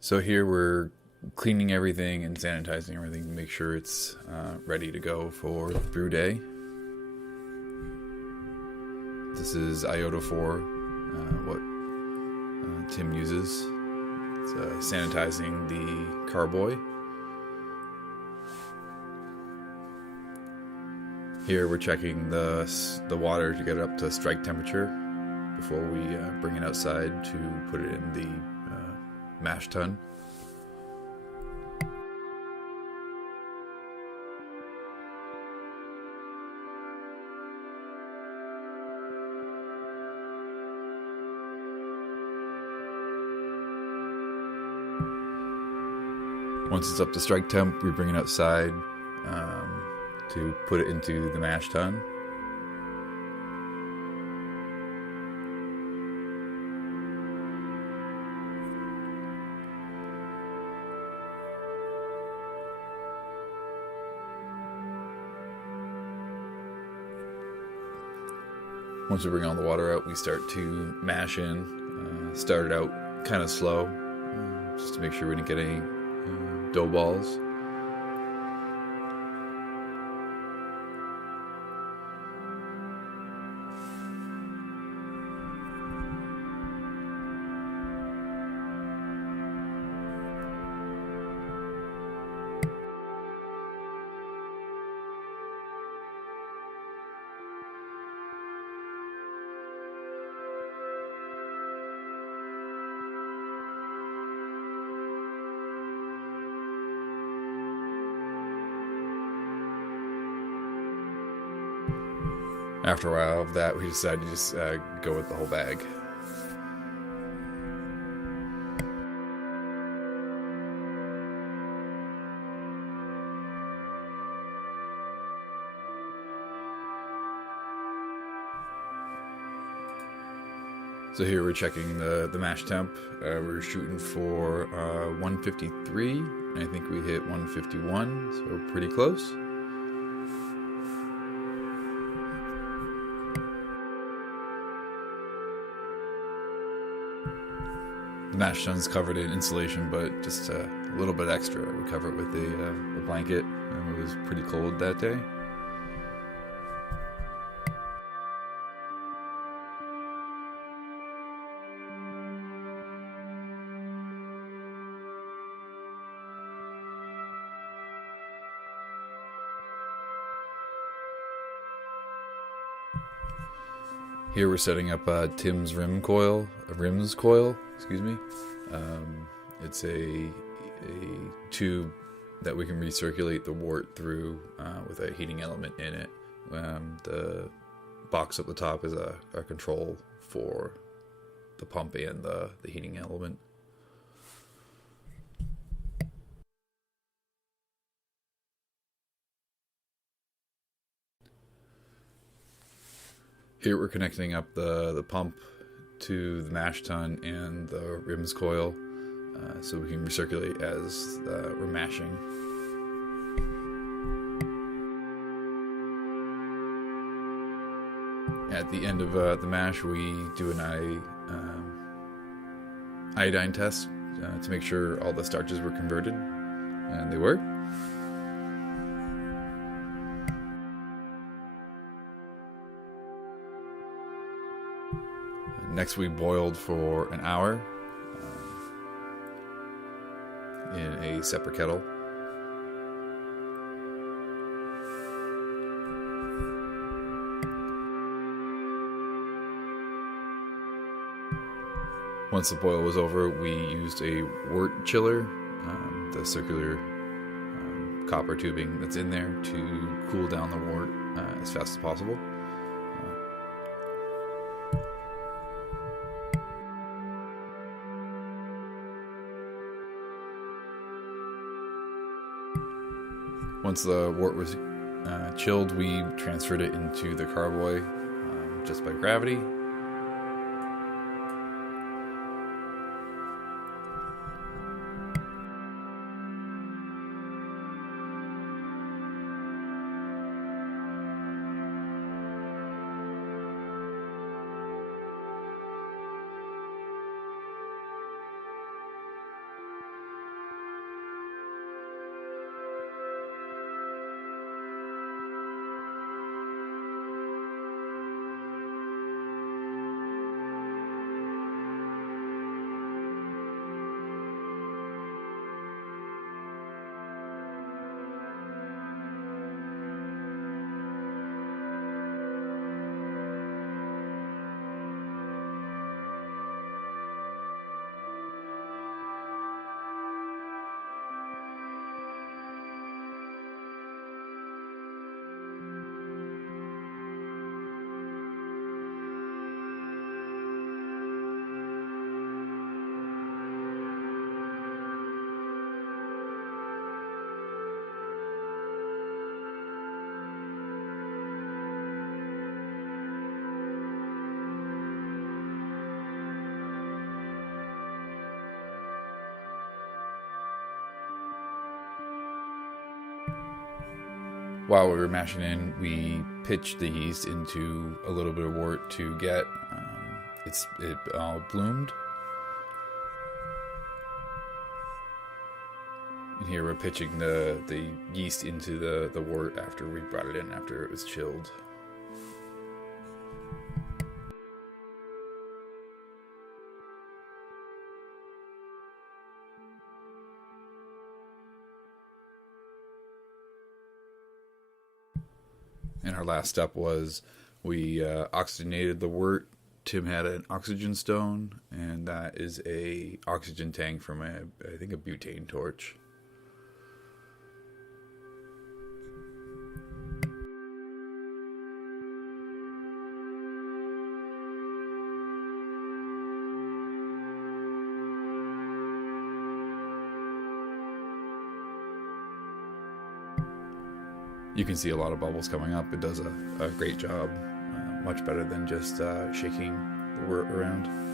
So here we're cleaning everything and sanitizing everything to make sure it's ready to go for brew day. This is iota 4, what Tim uses. It's sanitizing the carboy. Here we're checking the water to get it up to strike temperature before we bring it outside to put it in the mash tun. Once it's up to strike temp, we bring it outside to put it into the mash tun. Once we bring all the water out, we start to mash in. Start it out kind of slow, just to make sure we didn't get any dough balls. After a while of that, we decided to just go with the whole bag. So here we're checking the mash temp. We're shooting for 153, and I think we hit 151, so pretty close. The mash tun's covered in insulation, but just a little bit extra. We cover it with a blanket, and it was pretty cold that day. Here we're setting up Tim's rims coil. Excuse me. It's a tube that we can recirculate the wort through with a heating element in it. The box at the top is a control for the pump and the heating element. Here we're connecting up the pump to the mash tun and the rims coil so we can recirculate as we're mashing. At the end of the mash, we do an iodine test to make sure all the starches were converted, and they were. Next, we boiled for an hour in a separate kettle. Once the boil was over, we used a wort chiller, the circular copper tubing that's in there, to cool down the wort as fast as possible. Once the wort was chilled, we transferred it into the carboy just by gravity. while we were mashing in, we pitched the yeast into a little bit of wort to get it all bloomed. And here we're pitching the yeast into the wort after we brought it in, after it was chilled. And our last step was we oxygenated the wort. Tim had an oxygen stone, and that is a oxygen tank from I think a butane torch. You can see a lot of bubbles coming up. It does a great job, much better than just shaking the wort around.